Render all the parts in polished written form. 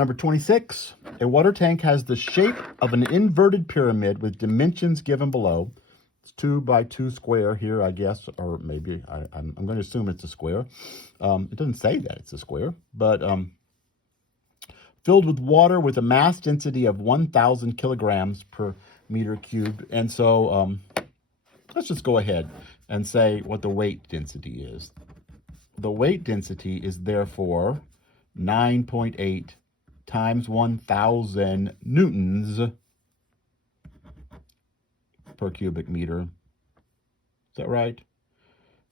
Number 26, a water tank has the shape of an inverted pyramid with dimensions given below. It's 2 by 2 square here, I guess, or maybe I'm going to assume it's a square. It doesn't say that it's a square, but filled with water with a mass density of 1,000 kilograms per meter cubed. And so let's just go ahead and say what the weight density is. The weight density is therefore 9.8 times 1,000 newtons per cubic meter. Is that right?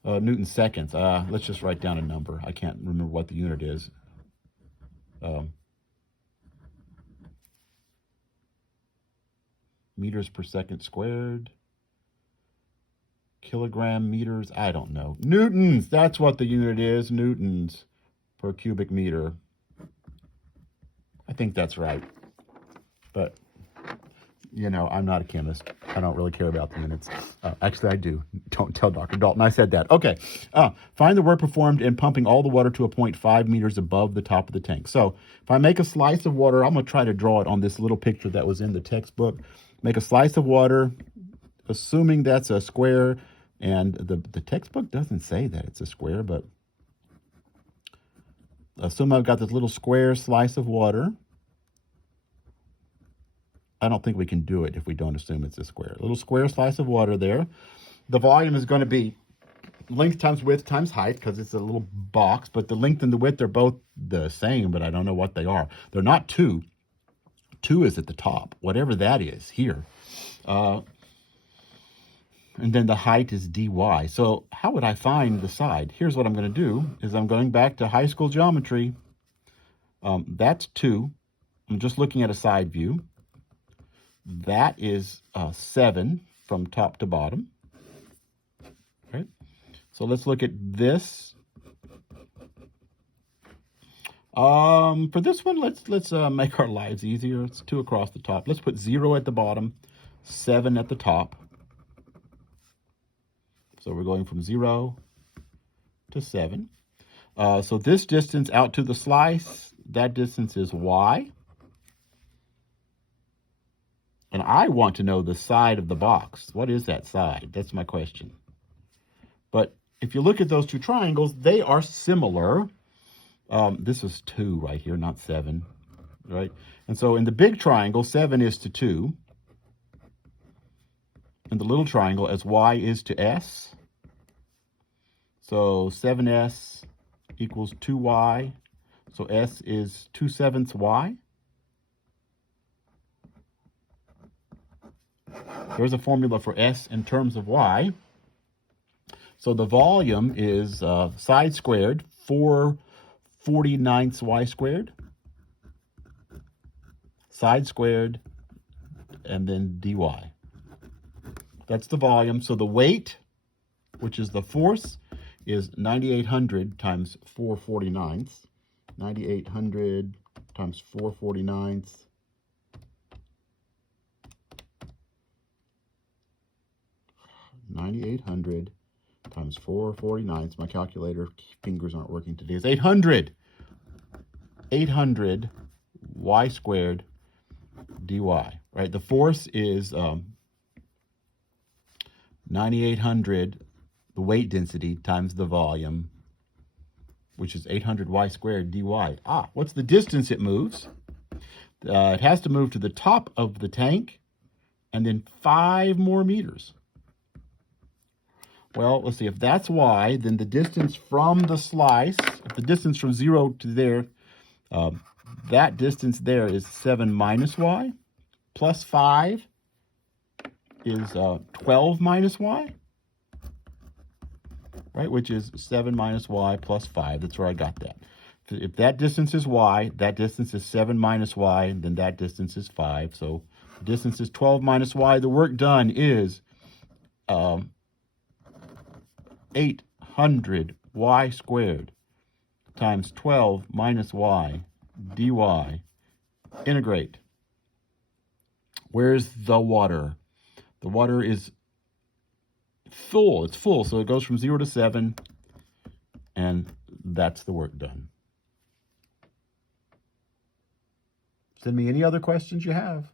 Newton seconds. Let's just write down a number. I can't remember what the unit is. Meters per second squared. Kilogram, meters, I don't know. Newtons, that's what the unit is. Newtons per cubic meter. I think that's right. But, you know, I'm not a chemist. I don't really care about the units. Actually, I do. Don't tell Dr. Dalton I said that. Okay. Find the work performed in pumping all the water to a point 5 meters above the top of the tank. So if I make a slice of water, I'm going to try to draw it on this little picture that was in the textbook. Make a slice of water, assuming that's a square. And the textbook doesn't say that it's a square, but assume I've got this little square slice of water. I don't think we can do it if we don't assume it's a square. A little square slice of water there. The volume is going to be length times width times height because it's a little box, but the length and the width are both the same, but I don't know what they are. They're not 2. 2 is at the top, whatever that is here. And then the height is dy. So how would I find the side? Here's what I'm going to do, is I'm going back to high school geometry. That's 2. I'm just looking at a side view. That is 7 from top to bottom. Okay. So let's look at this. For this one, let's make our lives easier. It's 2 across the top. Let's put 0 at the bottom, 7 at the top. So we're going from 0 to 7. So this distance out to the slice, that distance is y. And I want to know the side of the box. What is that side? That's my question. But if you look at those 2 triangles, they are similar. This is 2 right here, not 7, right? And so in the big triangle, 7 is to 2. In the little triangle, as y is to s. So 7s equals 2y. So s is 2/7 y. There's a formula for s in terms of y. So the volume is side squared, 4/49 y squared. Side squared, and then dy. That's the volume. So the weight, which is the force, is 9,800 times 4/49. 9,800 times 4/49. 9,800 times 4/49. My calculator fingers aren't working today. It's 800. 800 y squared dy. Right? The force is 9,800, the weight density, times the volume, which is 800 y squared dy. What's the distance it moves? It has to move to the top of the tank and then 5 more meters. Well, let's see. If that's y, then the distance from the slice, if the distance from 0 to there, that distance there is 7 minus y, plus 5 is 12 minus y, right? Which is 7 minus y plus 5. That's where I got that. If that distance is y, that distance is 7 minus y, and then that distance is 5. So the distance is 12 minus y. The work done is 800 y squared times 12 minus y dy. Integrate. Where's the water? The water is full. It's full, so it goes from 0 to 7, and that's the work done. Send me any other questions you have.